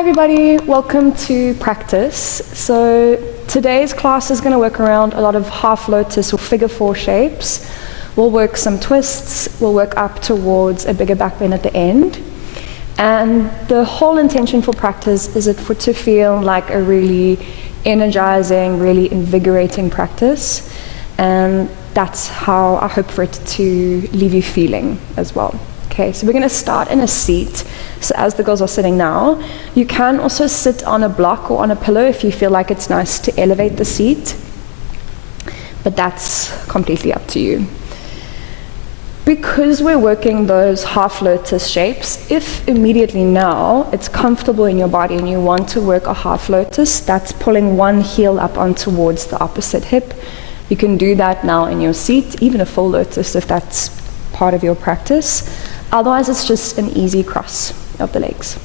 everybody, welcome to practice. So today's class is going to work around a lot of half lotus or figure four shapes. We'll work some twists, we'll work up towards a bigger backbend at the end. And the whole intention for practice is to feel like a really energizing, really invigorating practice. And that's how I hope for it to leave you feeling as well. Okay, so we're going to start in a seat. So as the girls are sitting now, you can also sit on a block or on a pillow if you feel like it's nice to elevate the seat. But that's completely up to you. Because we're working those half lotus shapes, if immediately now it's comfortable in your body and you want to work a half lotus, that's pulling one heel up on towards the opposite hip. You can do that now in your seat, even a full lotus if that's part of your practice. Otherwise, it's just an easy cross of the legs.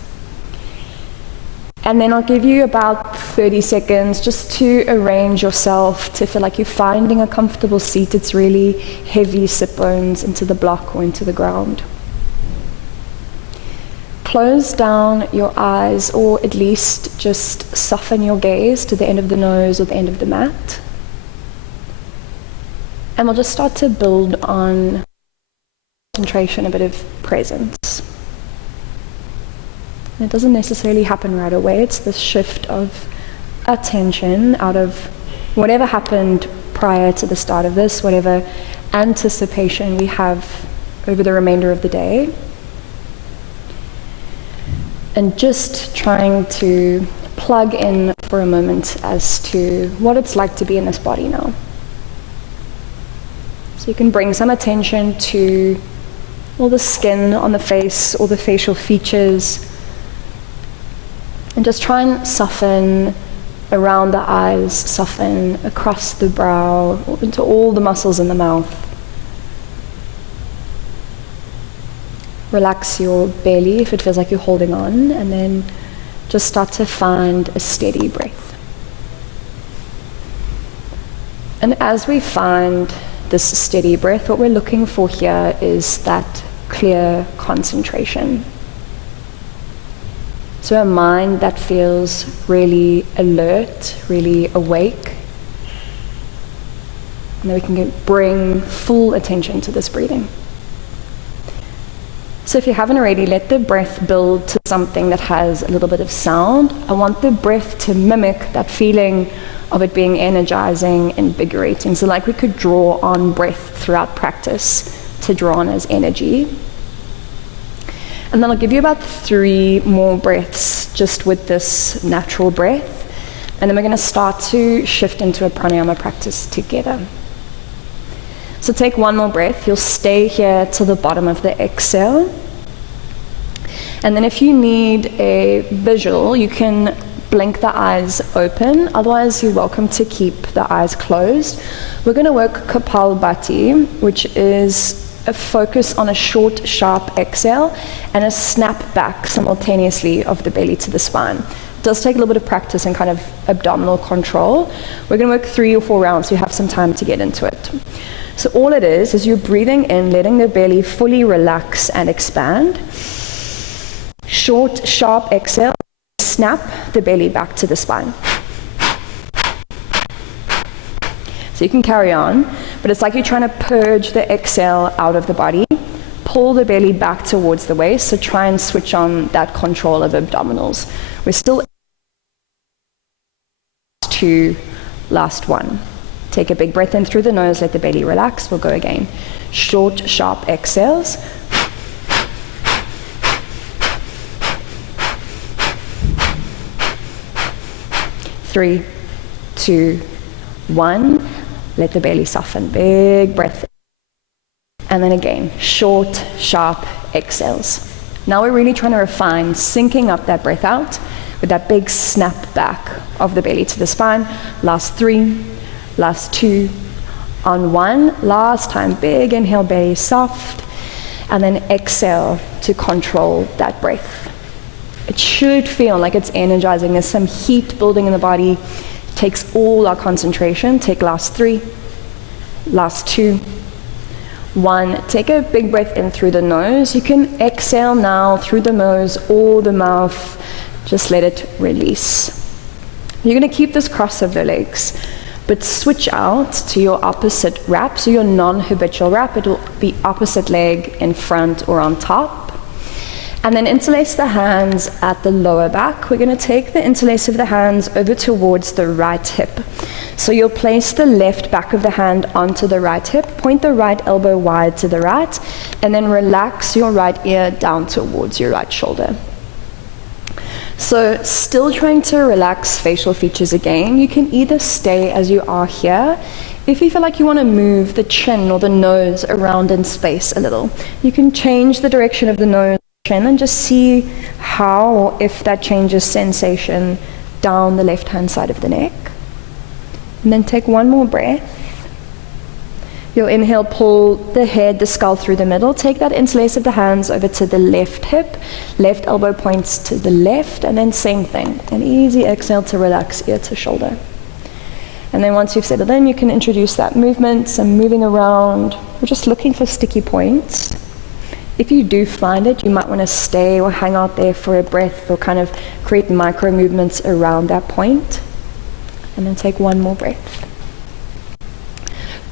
And then I'll give you about 30 seconds just to arrange yourself to feel like you're finding a comfortable seat. It's really heavy sit bones into the block or into the ground. Close down your eyes, or at least just soften your gaze to the end of the nose or the end of the mat. And we'll just start to build on concentration, a bit of presence. And it doesn't necessarily happen right away. It's this shift of attention out of whatever happened prior to the start of this, whatever anticipation we have over the remainder of the day. And just trying to plug in for a moment as to what it's like to be in this body now. So you can bring some attention to all the skin on the face, all the facial features, and just try and soften around the eyes, soften across the brow, into all the muscles in the mouth. Relax your belly if it feels like you're holding on, and then just start to find a steady breath. And as we find this steady breath, what we're looking for here is that clear concentration. So a mind that feels really alert, really awake. And then we can bring full attention to this breathing. So if you haven't already, let the breath build to something that has a little bit of sound. I want the breath to mimic that feeling of it being energizing, invigorating. So like we could draw on breath throughout practice to draw on as energy. And then I'll give you about 3 more breaths just with this natural breath. And then we're going to start to shift into a pranayama practice together. So take 1 more breath. You'll stay here to the bottom of the exhale. And then if you need a visual, you can blink the eyes open. Otherwise, you're welcome to keep the eyes closed. We're going to work Kapalbhati, which is a focus on a short, sharp exhale and a snap back simultaneously of the belly to the spine. It does take a little bit of practice and kind of abdominal control. We're going to work 3 or 4 rounds, so you have some time to get into it. So all it is you're breathing in, letting the belly fully relax and expand. Short, sharp exhale. Snap the belly back to the spine. So you can carry on, but it's like you're trying to purge the exhale out of the body. Pull the belly back towards the waist, so try and switch on that control of abdominals. We're still to last 1. Take a big breath in through the nose, let the belly relax. We'll go again. Short, sharp exhales. 3, 2, 1. Let the belly soften. Big breath. And then again, short, sharp exhales. Now we're really trying to refine, syncing up that breath out with that big snap back of the belly to the spine. Last 3, last 2, on 1. Last time, big inhale, belly soft. And then exhale to control that breath. It should feel like it's energizing. There's some heat building in the body. It takes all our concentration. Take last 3, last 2, 1. Take a big breath in through the nose. You can exhale now through the nose or the mouth. Just let it release. You're going to keep this cross of the legs, but switch out to your opposite wrap, so your non-habitual wrap. It will be opposite leg in front or on top. And then interlace the hands at the lower back. We're going to take the interlace of the hands over towards the right hip. So you'll place the left back of the hand onto the right hip, point the right elbow wide to the right, and then relax your right ear down towards your right shoulder. So still trying to relax facial features again. You can either stay as you are here. If you feel like you want to move the chin or the nose around in space a little, you can change the direction of the nose and just see how or if that changes sensation down the left-hand side of the neck. And then take one more breath. You'll inhale, pull the head, the skull through the middle. Take that interlace of the hands over to the left hip. Left elbow points to the left, and then same thing. An easy exhale to relax ear to shoulder. And then once you've settled in, you can introduce that movement, some moving around. We're just looking for sticky points. If you do find it, you might want to stay or hang out there for a breath or kind of create micro movements around that point. And then take one more breath.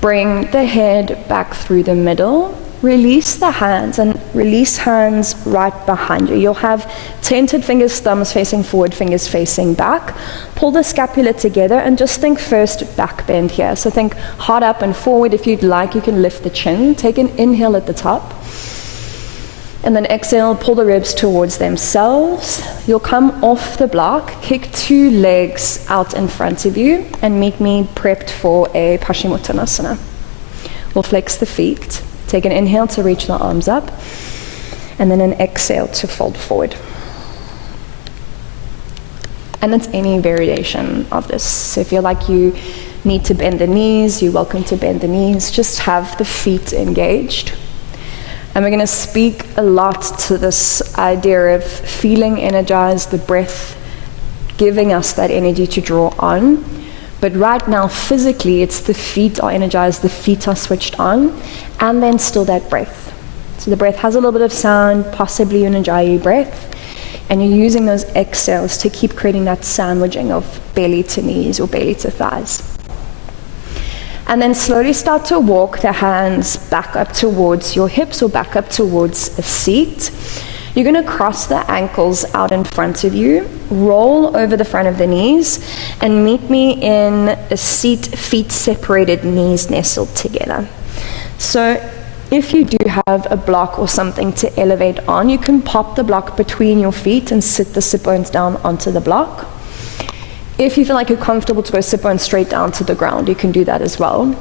Bring the head back through the middle. Release the hands and release hands right behind you. You'll have tented fingers, thumbs facing forward, fingers facing back. Pull the scapula together and just think first back bend here. So think heart up and forward. If you'd like, you can lift the chin. Take an inhale at the top. And then exhale, pull the ribs towards themselves. You'll come off the block, kick 2 legs out in front of you, and meet me prepped for a Paschimottanasana. We'll flex the feet. Take an inhale to reach the arms up, and then an exhale to fold forward. And it's any variation of this. So if you feel like you need to bend the knees, you're welcome to bend the knees. Just have the feet engaged. And we're going to speak a lot to this idea of feeling energized, the breath giving us that energy to draw on. But right now, physically, it's the feet are energized, the feet are switched on, and then still that breath. So the breath has a little bit of sound, possibly an Ujjayi breath, and you're using those exhales to keep creating that sandwiching of belly to knees or belly to thighs. And then slowly start to walk the hands back up towards your hips or back up towards a seat. You're going to cross the ankles out in front of you, roll over the front of the knees, and meet me in a seat, feet separated, knees nestled together. So if you do have a block or something to elevate on, you can pop the block between your feet and sit the sit bones down onto the block. If you feel like you're comfortable to go sit bones straight down to the ground, you can do that as well.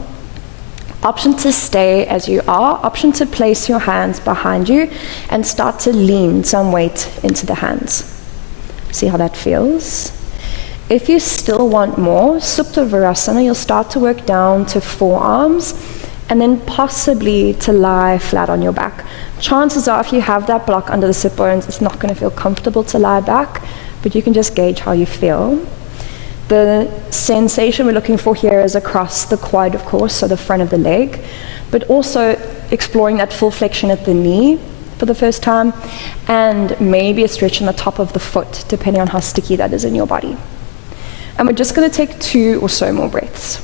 Option to stay as you are, option to place your hands behind you and start to lean some weight into the hands. See how that feels? If you still want more, Supta Virasana, you'll start to work down to forearms and then possibly to lie flat on your back. Chances are if you have that block under the sit bones, it's not going to feel comfortable to lie back, but you can just gauge how you feel. The sensation we're looking for here is across the quad, of course, so the front of the leg, but also exploring that full flexion at the knee for the first time, and maybe a stretch on the top of the foot, depending on how sticky that is in your body. And we're just going to take 2 or so more breaths.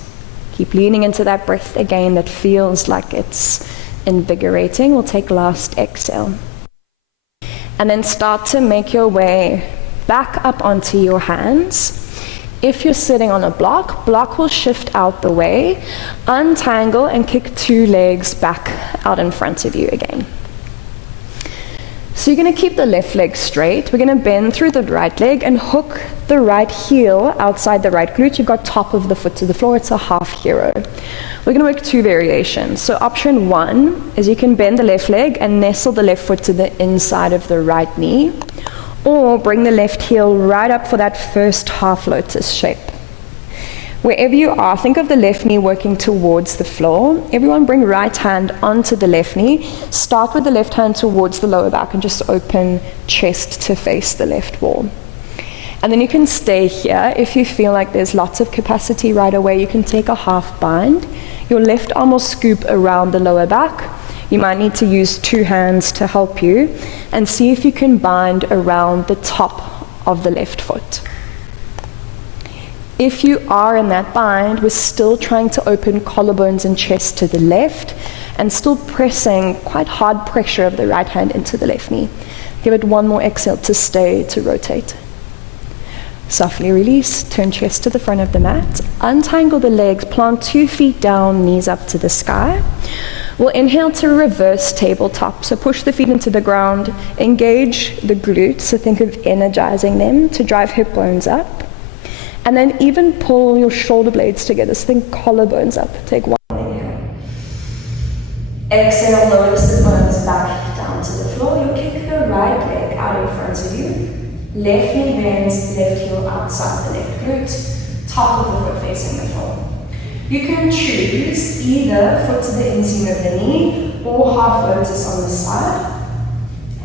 Keep leaning into that breath again that feels like it's invigorating. We'll take last exhale. And then start to make your way back up onto your hands. If you're sitting on a block, block will shift out the way, untangle and kick 2 legs back out in front of you again. So you're going to keep the left leg straight. We're going to bend through the right leg and hook the right heel outside the right glute. You've got top of the foot to the floor. It's a half hero. We're going to work 2 variations. So option 1 is you can bend the left leg and nestle the left foot to the inside of the right knee, or bring the left heel right up for that first half lotus shape. Wherever you are, think of the left knee working towards the floor. Everyone bring right hand onto the left knee. Start with the left hand towards the lower back and just open chest to face the left wall. And then you can stay here. If you feel like there's lots of capacity right away, you can take a half bind. Your left arm will scoop around the lower back. You might need to use 2 hands to help you, and see if you can bind around the top of the left foot. If you are in that bind, we're still trying to open collarbones and chest to the left and still pressing quite hard pressure of the right hand into the left knee. Give it one more exhale to stay, to rotate. Softly release, turn chest to the front of the mat, untangle the legs, plant 2 feet down, knees up to the sky. We'll inhale to reverse tabletop, so push the feet into the ground, engage the glutes, so think of energizing them to drive hip bones up. And then even pull your shoulder blades together, so think collarbones up. Take one inhale. Exhale, lower the sit bones back down to the floor. You'll kick the right leg out in front of you. Left knee bends, left heel outside the left glute. Top of the foot facing the floor. You can choose either foot to the inseam of the knee or half lotus on the side.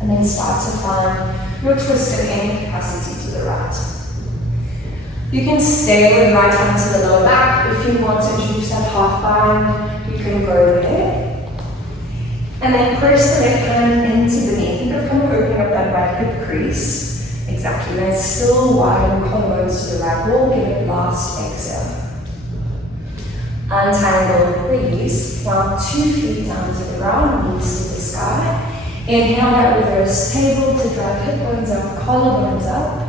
And then start to find your twist in any capacity to the right. You can stay with right hand to the lower back. If you want to introduce that half bind, you can go there. And then press the left hand into the knee. Think of kind of opening up that right hip crease. Exactly. Then still widen collarbones to the right wall. Give it last exhale. Untangle, release. Plant 2 feet down to the ground, knees to the sky. Inhale that reverse table to drive hip bones up, collarbones up.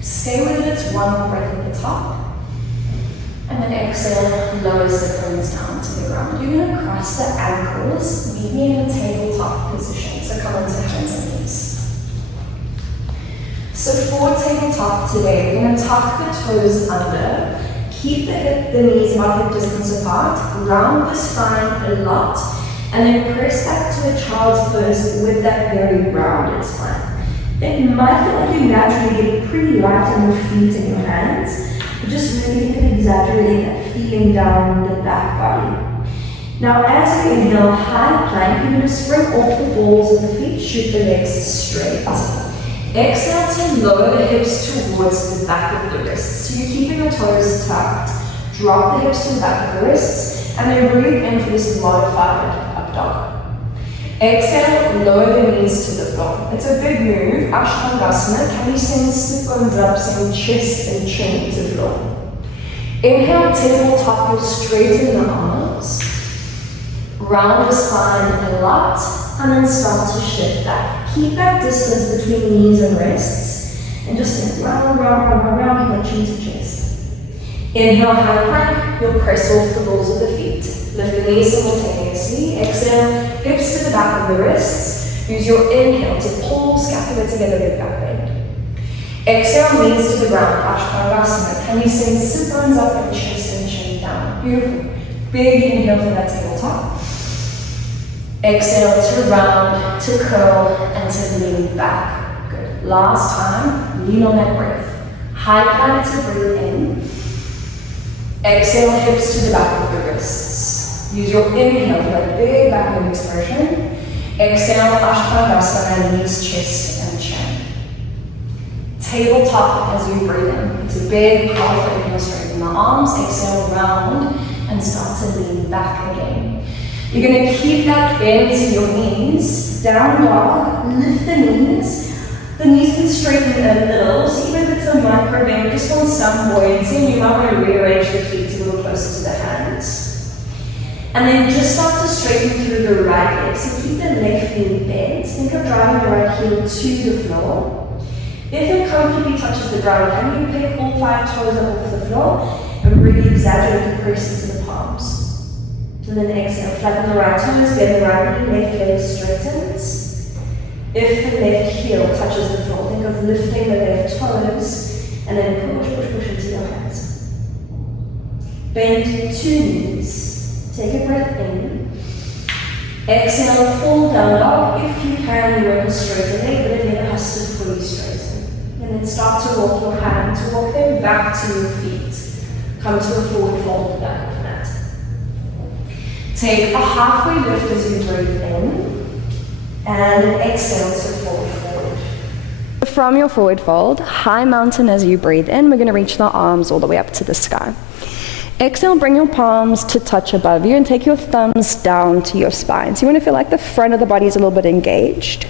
Stay with it, one more breath at the top. And then exhale, lower the bones down to the ground. You're going to cross the ankles, meet me in a tabletop position. So come into hands and knees. So for tabletop today, we're going to tuck the toes under. Keep the knees about hip distance apart. Round the spine a lot. And then press back to a child's pose with that very rounded spine. It might feel like you naturally get pretty light on your feet and your hands, but just really think of exaggerating that feeling down the back body. Now as we inhale, high plank, you're going to spring off the balls of the feet, shoot the legs straight. Exhale to lower the hips towards the back of the wrists. So you're keeping your toes tucked, drop the hips to the back of the wrists, and then breathe in for this modified up dog. Exhale, lower the knees to the floor. It's a big move. Ashtangasana. Can you send sit bones up, send chest and chin to the floor? Inhale, tabletop, you'll straighten the arms. Round the spine a lot, and then start to shift back. Keep that distance between knees and wrists, and just think round, chin to chest. Inhale, high plank, you'll press off the balls of the feet. Lift the knees simultaneously. Exhale, hips to the back of the wrists. Use your inhale to pull scapula together with backbend. Exhale, knees to the ground, Ashtangasana. Can you send sit bones up and chest and chin down? Beautiful. Big inhale for that tabletop. Exhale to round, to curl, and to lean back. Good. Last time, lean on that breath. High plank to breathe in. Exhale, hips to the back of the wrists. Use your inhale for that big backbend expression. Exhale, Ashtangasana, knees, chest, and chin. Tabletop as you breathe in. It's a big, powerful inhale, straighten the arms. Exhale, round, and start to lean back again. You're going to keep that bend to your knees. Down dog, lift the knees. The knees can straighten a little, so even if it's a micro bend, just want some buoyancy, and you might want to rearrange the feet a little closer to the hands. And then just start to straighten through the right leg. So keep the left knee bent. Think of driving the right heel to the floor. If it comfortably touches the ground, can you pick all 5 toes up off the floor and really exaggerate the press into the palms? And then exhale, flatten the right toes, bend the right knee, left leg straightens. If the left heel touches the floor, think of lifting the left toes and then push into your hands. Bend 2 knees. Take a breath in. Exhale, fall down dog. If you can, you want to straighten leg, but it never has to fully straighten. And then start to walk your hand, to walk them back to your feet. Come to a forward fold back of the mat. Take a halfway lift as you breathe in. And exhale to forward fold. From your forward fold, high mountain as you breathe in. We're going to reach the arms all the way up to the sky. Exhale, bring your palms to touch above you and take your thumbs down to your spine. So you want to feel like the front of the body is a little bit engaged.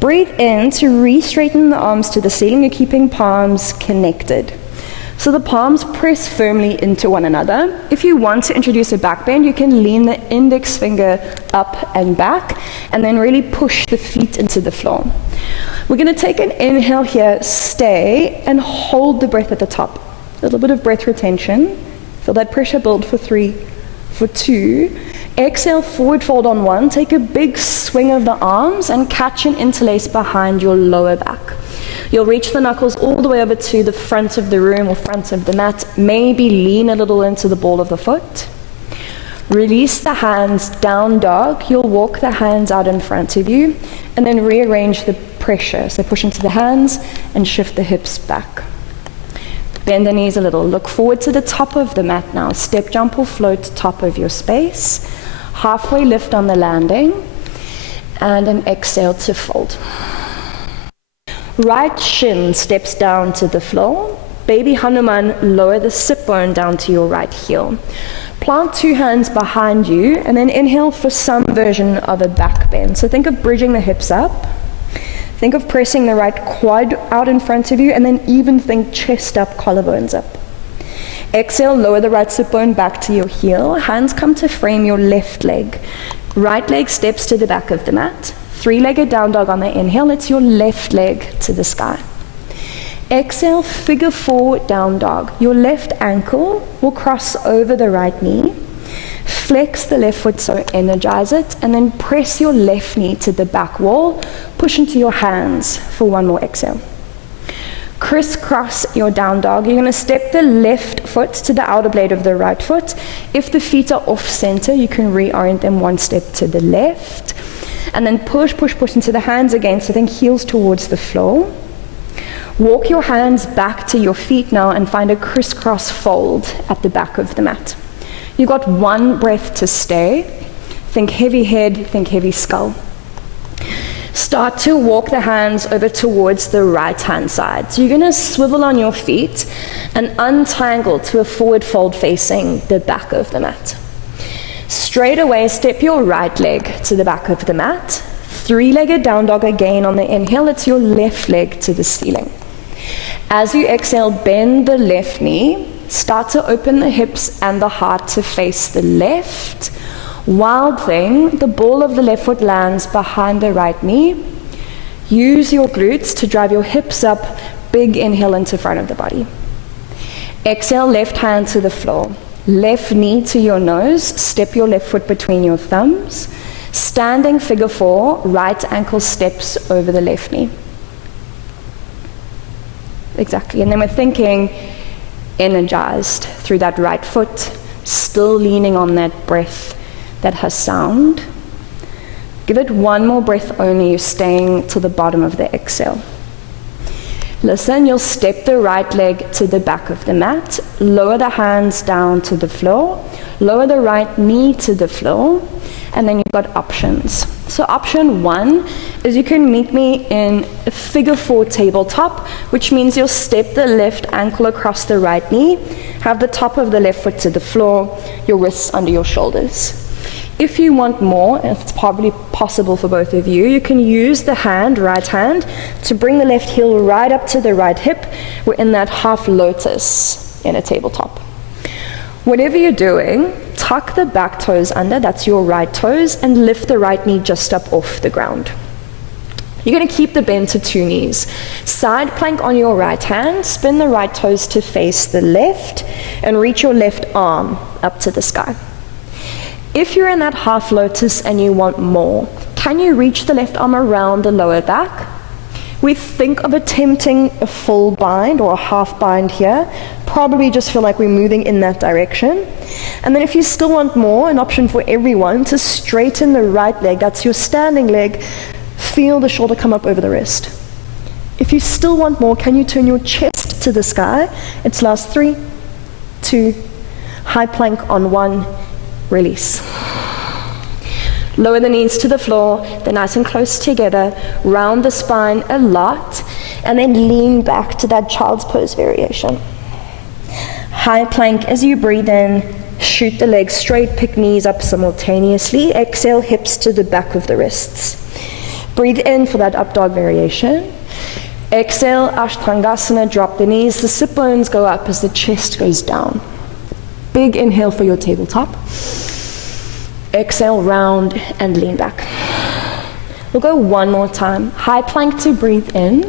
Breathe in to re-straighten the arms to the ceiling. You're keeping palms connected. So the palms press firmly into one another. If you want to introduce a back bend, you can lean the index finger up and back, and then really push the feet into the floor. We're going to take an inhale here, stay, and hold the breath at the top. A little bit of breath retention. Feel that pressure build for 3, for 2. Exhale, forward fold on 1. Take a big swing of the arms and catch and interlace behind your lower back. You'll reach the knuckles all the way over to the front of the room or front of the mat. Maybe lean a little into the ball of the foot. Release the hands, down dog. You'll walk the hands out in front of you and then rearrange the pressure. So push into the hands and shift the hips back. Bend the knees a little. Look forward to the top of the mat now. Step, jump or float top of your space. Halfway lift on the landing. And an exhale to fold. Right shin steps down to the floor. Baby Hanuman, lower the sit bone down to your right heel. Plant 2 hands behind you and then inhale for some version of a back bend. So think of bridging the hips up. Think of pressing the right quad out in front of you, and then even think chest up, collarbones up. Exhale, lower the right sit bone back to your heel. Hands come to frame your left leg. Right leg steps to the back of the mat. 3-legged down dog on the inhale. It's your left leg to the sky. Exhale, figure 4 down dog. Your left ankle will cross over the right knee. Flex the left foot, so energize it, and then press your left knee to the back wall. Push into your hands for 1 more exhale. Crisscross your down dog. You're going to step the left foot to the outer blade of the right foot. If the feet are off center, you can reorient them 1 step to the left. And then push, push, push into the hands again, so think heels towards the floor. Walk your hands back to your feet now and find a crisscross fold at the back of the mat. You've got 1 breath to stay. Think heavy head, think heavy skull. Start to walk the hands over towards the right hand side. So you're going to swivel on your feet and untangle to a forward fold facing the back of the mat. Straight away, step your right leg to the back of the mat. 3-legged down dog again on the inhale. It's your left leg to the ceiling. As you exhale, bend the left knee. Start to open the hips and the heart to face the left. Wild thing, the ball of the left foot lands behind the right knee. Use your glutes to drive your hips up. Big inhale into front of the body. Exhale, left hand to the floor. Left knee to your nose. Step your left foot between your thumbs. Standing figure 4, right ankle steps over the left knee. Exactly. And then we're thinking energized through that right foot, still leaning on that breath that has sound. Give it 1 more breath only. You're staying to the bottom of the exhale. Listen, you'll step the right leg to the back of the mat, lower the hands down to the floor, lower the right knee to the floor, and then you've got options. So option 1 is you can meet me in a figure 4 tabletop, which means you'll step the left ankle across the right knee, have the top of the left foot to the floor, your wrists under your shoulders. If you want more, and it's probably possible for both of you, you can use the hand, right hand, to bring the left heel right up to the right hip. We're in that half lotus in a tabletop. Whatever you're doing, tuck the back toes under, that's your right toes, and lift the right knee just up off the ground. You're going to keep the bend to 2 knees. Side plank on your right hand, spin the right toes to face the left, and reach your left arm up to the sky. If you're in that half lotus and you want more, can you reach the left arm around the lower back? We think of attempting a full bind or a half bind here. Probably just feel like we're moving in that direction. And then if you still want more, an option for everyone, to straighten the right leg, that's your standing leg, feel the shoulder come up over the wrist. If you still want more, can you turn your chest to the sky? It's last 3, 2, high plank on 1, release. Lower the knees to the floor, they're nice and close together, round the spine a lot, and then lean back to that child's pose variation. High plank as you breathe in, shoot the legs straight, pick knees up simultaneously, exhale hips to the back of the wrists. Breathe in for that up dog variation. Exhale, Ashtangasana, drop the knees. The sit bones go up as the chest goes down. Big inhale for your tabletop. Exhale, round and lean back. We'll go one more time. High plank to breathe in.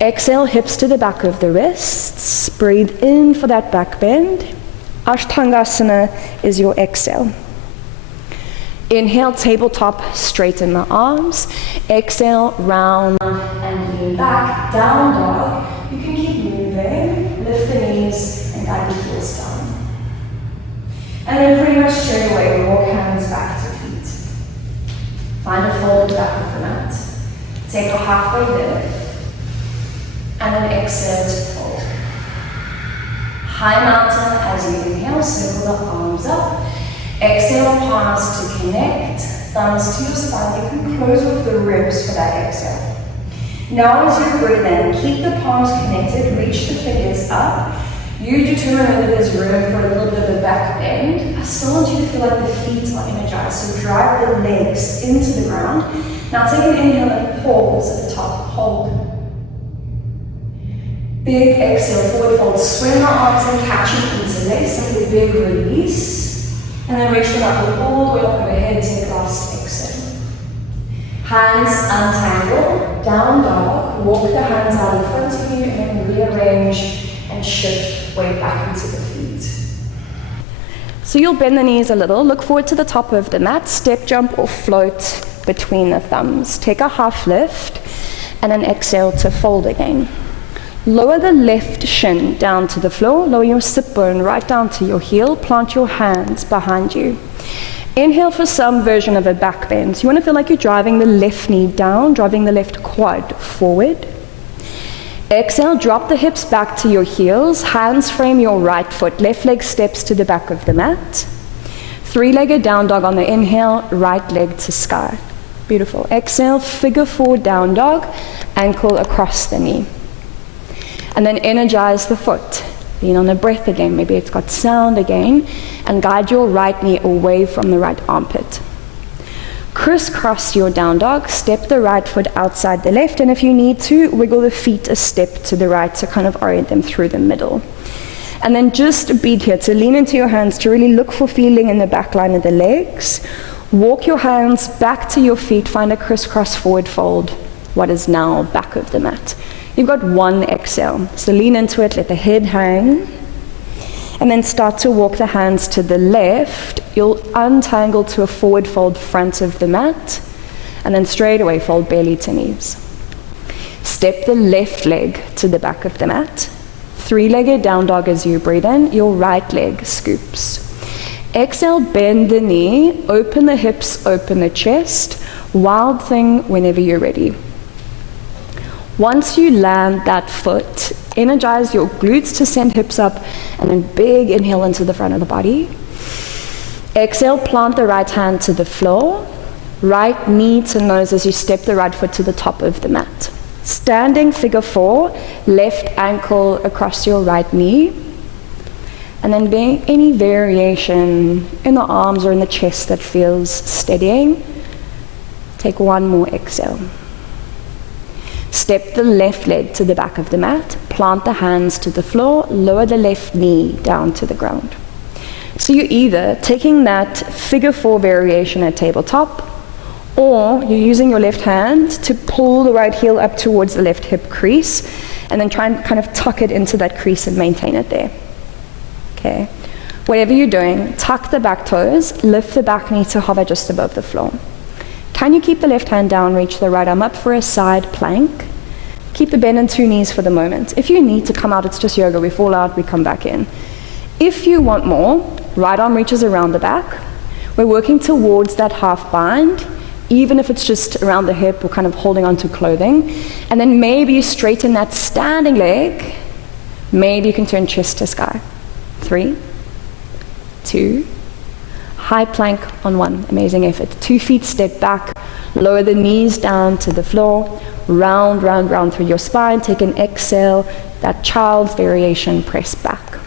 Exhale, hips to the back of the wrists. Breathe in for that back bend. Ashtangasana is your exhale. Inhale, tabletop, straighten the arms. Exhale, round and lean back, down dog. You can keep moving, lift the knees and guide the heels down. And then pretty much straight away, walk hands back to feet. Find a fold back of the mat. Take a halfway lift. And then exhale to fold. High mountain as you inhale, circle the arms up. Exhale, palms to connect, thumbs to your spine. You can close with the ribs for that exhale. Now as you breathe in, keep the palms connected, reach the fingers up. You determine whether there's room for a little bit of a back bend. I still want you to feel like the feet are energized, so drive the legs into the ground. Now take an inhale and pause at the top, hold. Big exhale, forward fold, swing the arms and catch and interlace, and a big release. And then reach them up all the way up overhead, take last exhale. Hands untangle, down dog, walk the hands out in front of you and rearrange and shift weight back into the feet. So you'll bend the knees a little, look forward to the top of the mat, step jump or float between the thumbs. Take a half lift and then exhale to fold again. Lower the left shin down to the floor, lower your sit bone right down to your heel, plant your hands behind you. Inhale for some version of a back bend. So you want to feel like you're driving the left knee down, driving the left quad forward. Exhale, drop the hips back to your heels, hands frame your right foot, left leg steps to the back of the mat. Three-legged down dog on the inhale, right leg to sky. Beautiful. Exhale, figure four down dog, ankle across the knee. And then energize the foot. Lean on the breath again, maybe it's got sound again, and guide your right knee away from the right armpit. Crisscross your down dog, step the right foot outside the left, and if you need to, wiggle the feet a step to the right to kind of orient them through the middle. And then just a beat here, to lean into your hands, to really look for feeling in the back line of the legs. Walk your hands back to your feet, find a crisscross forward fold, what is now back of the mat. You've got one exhale, so lean into it, let the head hang, and then start to walk the hands to the left. You'll untangle to a forward fold front of the mat, and then straight away fold belly to knees. Step the left leg to the back of the mat. Three-legged down dog as you breathe in, your right leg scoops. Exhale, bend the knee, open the hips, open the chest. Wild thing whenever you're ready. Once you land that foot, energize your glutes to send hips up, and then big inhale into the front of the body. Exhale, plant the right hand to the floor, right knee to nose as you step the right foot to the top of the mat. Standing figure four, left ankle across your right knee, and then being any variation in the arms or in the chest that feels steadying, take one more exhale. Step the left leg to the back of the mat, plant the hands to the floor, lower the left knee down to the ground. So you're either taking that figure four variation at tabletop, or you're using your left hand to pull the right heel up towards the left hip crease, and then try and kind of tuck it into that crease and maintain it there. Okay. Whatever you're doing, tuck the back toes, lift the back knee to hover just above the floor. Can you keep the left hand down, reach the right arm up for a side plank? Keep the bend in two knees for the moment. If you need to come out, it's just yoga. We fall out, we come back in. If you want more, right arm reaches around the back. We're working towards that half bind, even if it's just around the hip or kind of holding onto clothing. And then maybe you straighten that standing leg. Maybe you can turn chest to sky. 3, 2, high plank on 1, amazing effort. 2 feet step back, lower the knees down to the floor, round, round, round through your spine, take an exhale, that child's variation, press back.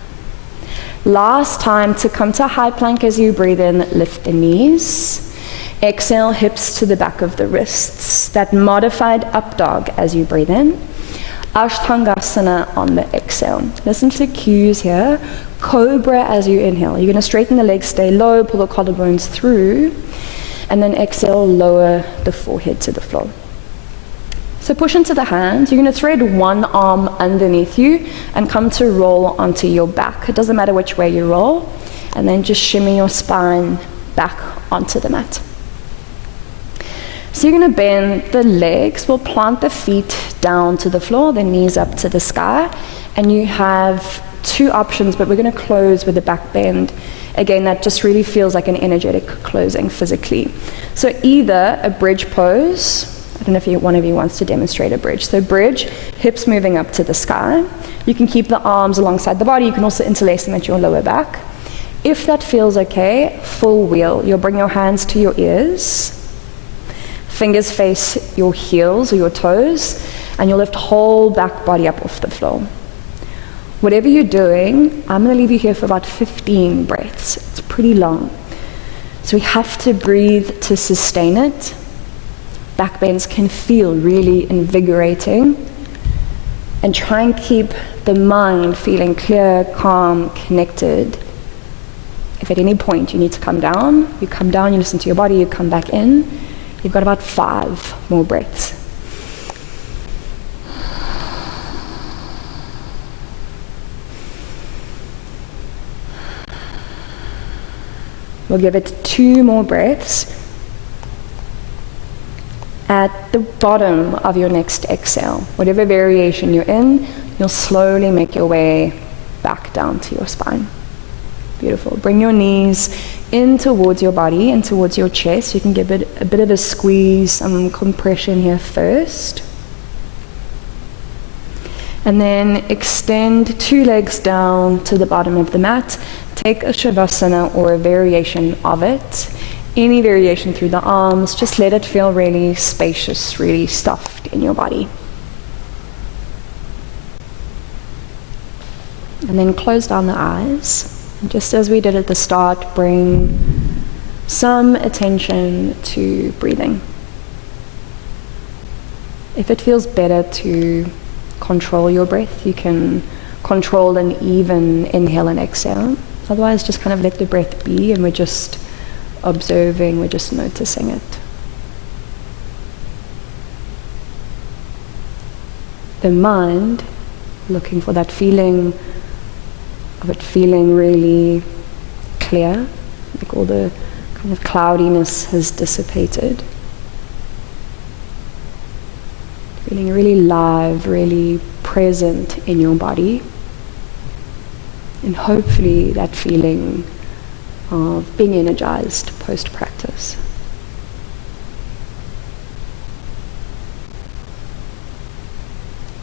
Last time to come to high plank as you breathe in, lift the knees. Exhale, hips to the back of the wrists. That modified up dog as you breathe in. Ashtangasana on the exhale. Listen to the cues here. Cobra as you inhale. You're going to straighten the legs, stay low, pull the collarbones through, and then exhale, lower the forehead to the floor. So push into the hands. You're going to thread one arm underneath you and come to roll onto your back. It doesn't matter which way you roll. And then just shimmy your spine back onto the mat. So you're going to bend the legs. We'll plant the feet down to the floor, the knees up to the sky. And you have two options, but we're going to close with a back bend. Again, that just really feels like an energetic closing physically. So either a bridge pose. I don't know if one of you wants to demonstrate a bridge. So bridge, hips moving up to the sky. You can keep the arms alongside the body. You can also interlace them at your lower back. If that feels okay, full wheel. You'll bring your hands to your ears. Fingers face your heels or your toes. And you'll lift whole back body up off the floor. Whatever you're doing, I'm going to leave you here for about 15 breaths. It's pretty long. So we have to breathe to sustain it. Back bends can feel really invigorating. And try and keep the mind feeling clear, calm, connected. If at any point you need to come down, you come down, you listen to your body, you come back in. You've got about 5 more breaths. We'll give it 2 more breaths. At the bottom of your next exhale, whatever variation you're in, you'll slowly make your way back down to your spine. Beautiful. Bring your knees in towards your body and towards your chest. You can give it a bit of a squeeze, some compression here first. And then extend 2 legs down to the bottom of the mat. Take a shavasana or a variation of it. Any variation through the arms, just let it feel really spacious, really stuffed in your body. And then close down the eyes. And just as we did at the start, bring some attention to breathing. If it feels better to control your breath, you can control an even inhale and exhale. Otherwise, just kind of let the breath be, and we're just observing, we're just noticing it. The mind, looking for that feeling of it feeling really clear, like all the kind of cloudiness has dissipated. Feeling really live, really present in your body. And hopefully that feeling of being energized post-practice.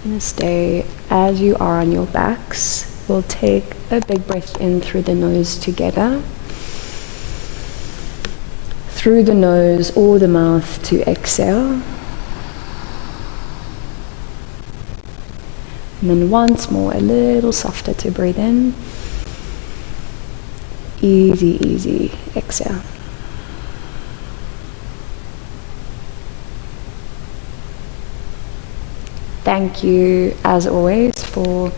And stay as you are on your backs. We'll take a big breath in through the nose together. Through the nose or the mouth to exhale. And then once more, a little softer to breathe in. Easy, easy exhale. Thank you, as always, for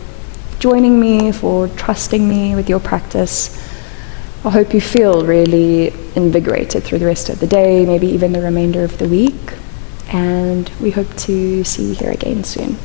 joining me, for trusting me with your practice. I hope you feel really invigorated through the rest of the day, maybe even the remainder of the week. And we hope to see you here again soon.